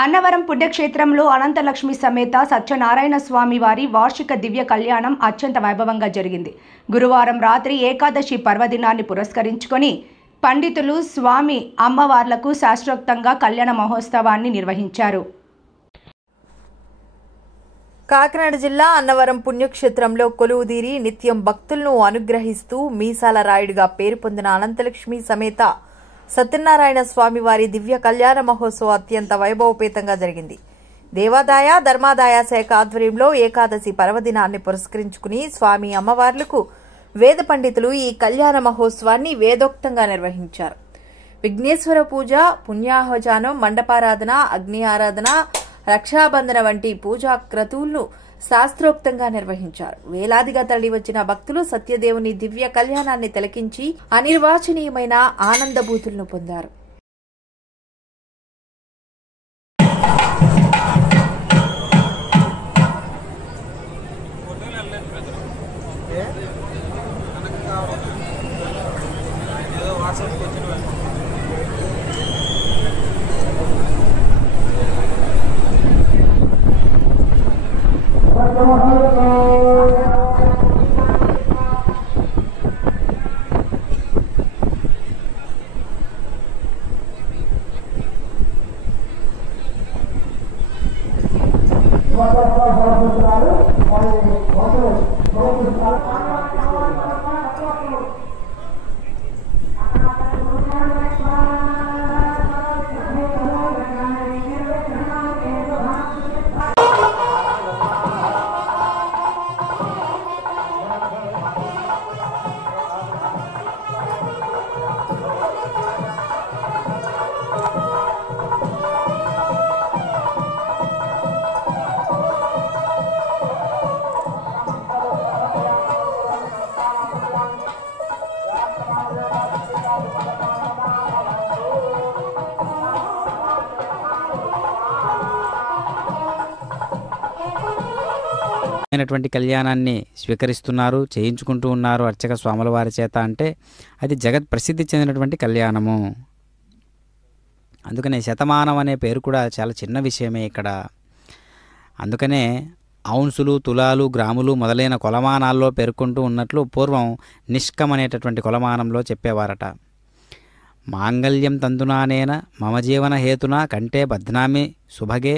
అన్నవరం పుణ్యక్షేత్రంలో అనంతలక్ష్మి సమేత సత్యనారాయణ స్వామి వారి వార్షిక దివ్య కళ్యాణం అత్యంత వైభవంగా జరిగింది. గురువారం రాత్రి ఏకాదశి పర్వదినాన్ని పురస్కరించుకొని పండితులు స్వామి అమ్మవార్లకు శాస్త్రోక్తంగా కళ్యాణ మహోత్సవాన్ని నిర్వహించారు. కాకినాడ జిల్లా అన్నవరం పుణ్యక్షేత్రంలో కొలువుదీరి నిత్యం భక్తులను అనుగ్రహిస్తూ మీసాల రాయుడిగా పేరు పొందిన అనంతలక్ష్మి సమేత సత్యనారాయణ స్వామి వారి దివ్య కళ్యాణ మహోత్సవం అత్యంత వైభవపేతంగా జరిగింది. దేవాదాయ ధర్మాదాయ శాఖ ఆధ్వర్యంలో ఏకాదశి పర్వదినాన్ని పురస్కరించుకుని స్వామి అమ్మవార్లకు వేద పండితులు ఈ కళ్యాణ మహోత్సవాన్ని వేదోక్తంగా నిర్వహించారు. విఘ్నేశ్వర పూజ, పుణ్యాహవచానం, మండపారాధన, అగ్ని ఆరాధన, రక్షాబంధన వంటి పూజా క్రతువులను శాస్త్రోక్తంగా నిర్వహించారు. వేలాదిగా తరలివచ్చిన భక్తులు సత్యదేవుని దివ్య కళ్యాణాన్ని తిలకించి అనిర్వచనీయమైన ఆనందభూతులను పొందారు. కళ్యాణాన్ని స్వీకరిస్తున్నారు, చేయించుకుంటూ ఉన్నారు అర్చక స్వాముల వారి చేత. అంటే అది జగత్ ప్రసిద్ధి చెందినటువంటి కళ్యాణము. అందుకనే శతమానం అనే పేరు కూడా చాలా చిన్న విషయమే ఇక్కడ. అందుకనే ఔన్సులు, తులాలు, గ్రాములు మొదలైన కొలమానాల్లో పేర్కొంటూ ఉన్నట్లు పూర్వం నిష్కం అనేటటువంటి కొలమానంలో చెప్పేవారట. మాంగళ్యం తంతునానేన మమ జీవన హేతున కంటే బధ్నామి శుభగే